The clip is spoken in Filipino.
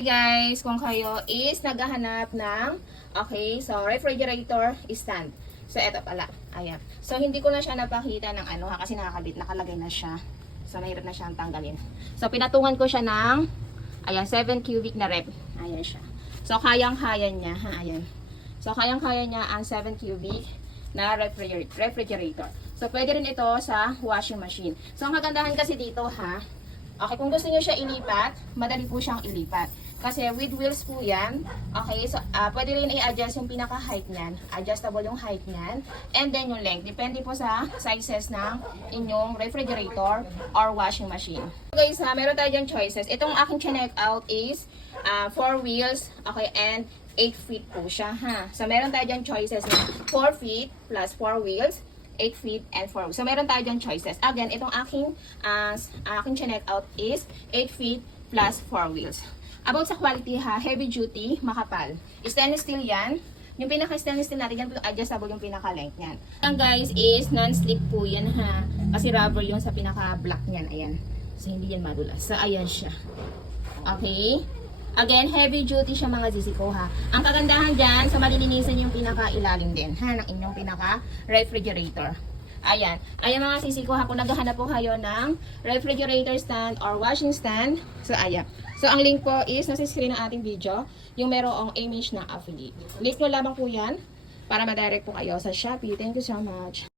Guys, kung kayo is naghahanap ng refrigerator stand. So eto pala, ayan. So hindi ko na siya napakita ng kasi nakakabit, nakalagay na siya. So mahirap na siyang tanggalin. So pinatungan ko siya ng 7 cubic na rep. Ayan siya. So kayang-kaya niya, ayan. So kayang-kaya niya ang 7 cubic na refrigerator. So pwede rin ito sa washing machine. So ang kagandahan kasi dito kung gusto niyo siya ilipat, madali po siyang ilipat. Kasi with wheels po yan. Okay, so pwede rin i-adjust yung pinaka-height niyan. Adjustable yung height niyan. And then yung length. Depende po sa sizes ng inyong refrigerator or washing machine. So guys, meron tayo dyan choices. Itong aking check out is 4 wheels, and 8 feet po siya. So meron tayo dyan choices na 4 feet plus 4 wheels, 8 feet and 4 wheels. So meron tayo dyan choices. Again, itong aking check out is 8 feet plus 4 wheels. About sa quality heavy duty, makapal. Stainless steel yan. Yung pinaka-stainless steel natin, yan po yung adjustable yung pinaka-length niyan. Ang guys is non-slip po yan Kasi rubber yung sa pinaka-black niyan, ayan. So hindi yan madulas. So ayan siya. Okay? Again, heavy duty siya mga sisiko Ang kagandahan dyan, sa malilinisan yung pinaka-ilalim din ng inyong pinaka-refrigerator. Ayan. Ayan mga sisiko kung naghahanap po kayo ng refrigerator stand or washing stand. So ayan. So ang link po is nasa screen ng ating video, yung merong image ng affiliate. Link nyo lamang po yan para ma-direct po kayo sa Shopee. Thank you so much.